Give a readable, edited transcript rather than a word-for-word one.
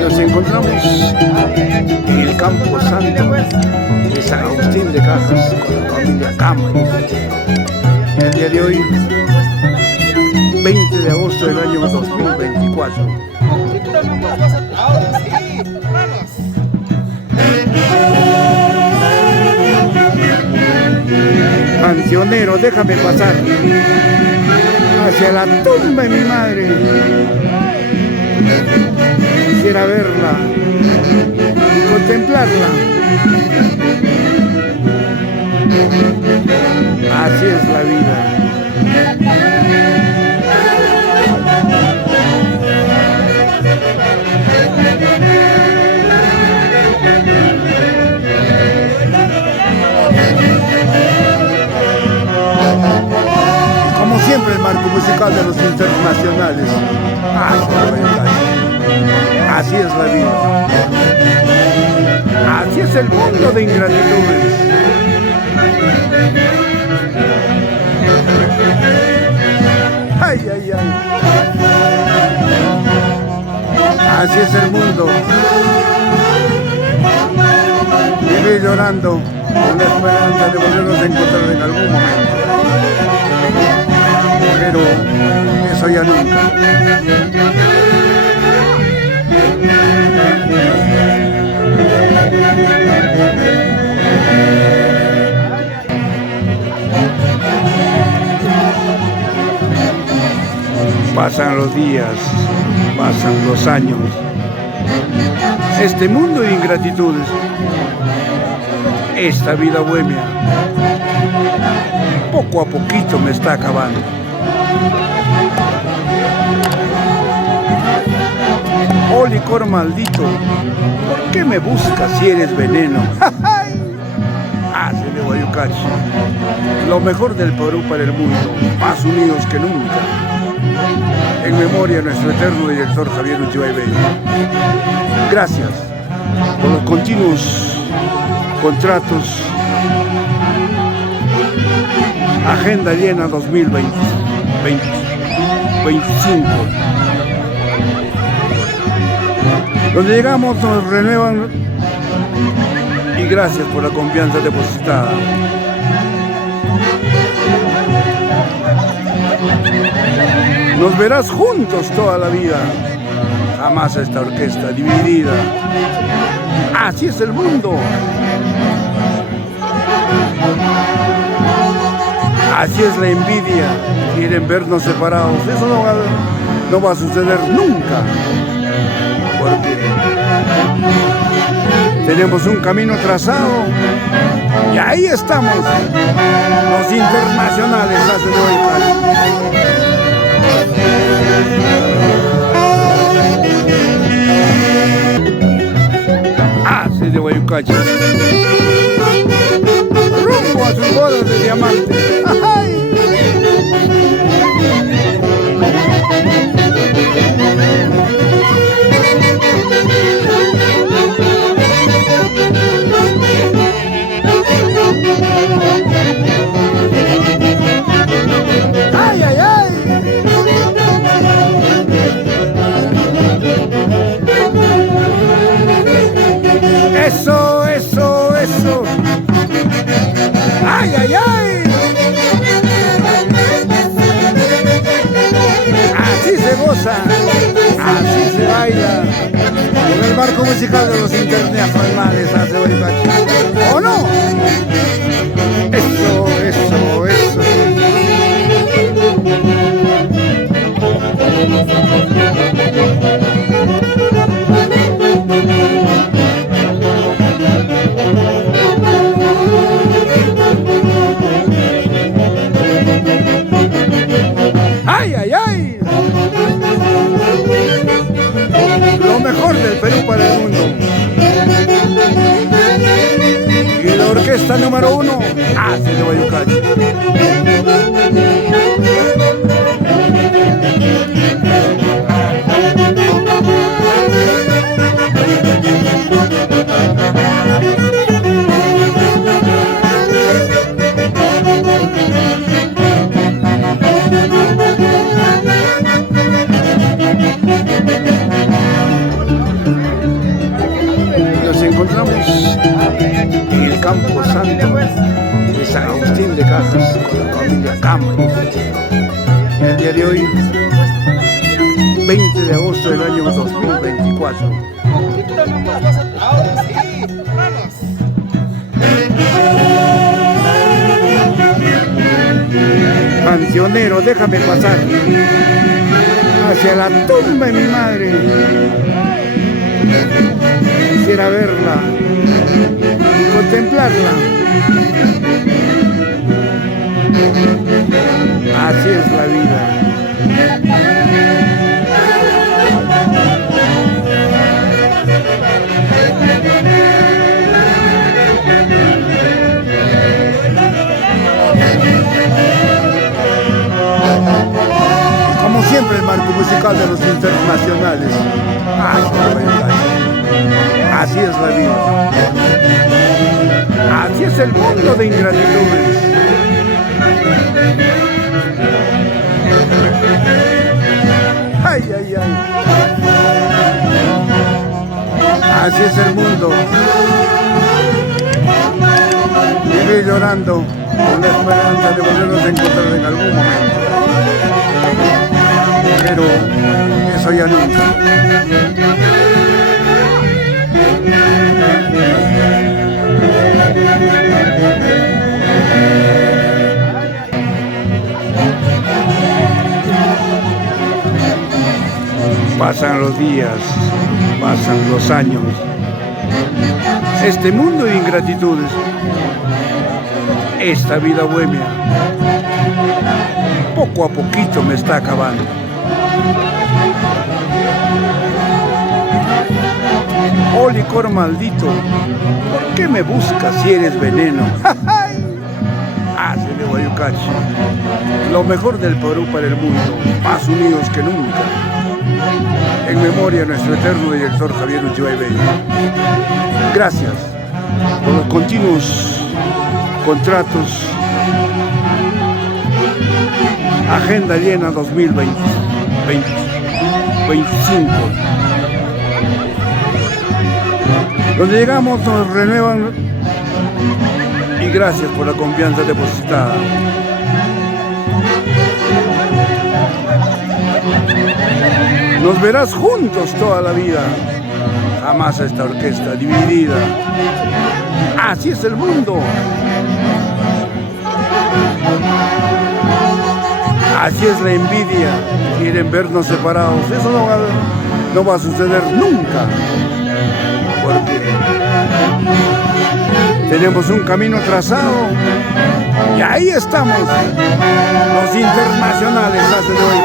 Nos encontramos en el Campo Santo de San Agustín de Cajas con la familia Campos. El día de hoy, 20 de agosto del año 2024. Cancionero, déjame pasar hacia la tumba de mi madre. Quisiera verla y contemplarla. Así es la vida. Como siempre, el marco musical de los internacionales. Así es la vida. Así es el mundo de ingratitudes. Ay, ay, ay. Así es el mundo. Vive llorando con la esperanza de volvernos a encontrar en algún momento. Pero eso ya nunca. Pasan los días, pasan los años. Este mundo de ingratitudes, esta vida bohemia, poco a poquito me está acabando. Oh licor maldito, ¿por qué me buscas si eres veneno? Hace de Guayucachi, lo mejor del Perú para el mundo, más unidos que nunca. En memoria de nuestro eterno director Javier Uchibay Bello. Gracias por los continuos contratos. Agenda llena 2020, 2025. Donde llegamos nos renuevan y gracias por la confianza depositada. Nos verás juntos toda la vida, jamás esta orquesta dividida. Así es el mundo. Así es la envidia. Quieren vernos separados. Eso no va a suceder nunca. Porque tenemos un camino trazado y ahí estamos, los internacionales hace de hoy. Hace de Guayucachi, rumbo a sus bodas de diamante. ¡Ay! ¡Ay, ay, ay! Eso, eso, eso. ¡Ay, ay, ay! Así se goza, así se baila, con el marco musical de los internacionales hace Guayucachi. ¿O no? Eso, eso, eso. ¡Ay, ay, ay! Lo mejor del Perú para el mundo. Y la orquesta número 1 hace de Guayucachi. de San Agustín de Cajas con la familia Campos. El día de hoy, 20 de agosto del año 2024. Ahora sí, vamos. Cancionero, déjame pasar hacia la tumba de mi madre. Quisiera verla y contemplarla. Así es la vida. Como siempre, el marco musical de los internacionales. Así es la vida. Así es el mundo de ingratitudes. Ay, ay, ay. Así es el mundo. Vive llorando con la esperanza de volvernos a encontrar en algún momento. Pero eso ya nunca. Pasan los días, pasan los años. Este mundo de ingratitudes, esta vida bohemia, poco a poquito me está acabando. Oh licor maldito, ¿por qué me buscas si eres veneno? Hace de Guayucachi, lo mejor del Perú para el mundo, más unidos que nunca. En memoria de nuestro eterno director Javier Uchibay. Gracias por los continuos contratos. Agenda llena 2025. Donde llegamos nos renuevan y gracias por la confianza depositada. Nos verás juntos toda la vida, jamás a esta orquesta dividida. Así es el mundo. Así es la envidia, quieren vernos separados. Eso no va a suceder nunca, porque tenemos un camino trazado y ahí estamos, los internacionales hacen hoy.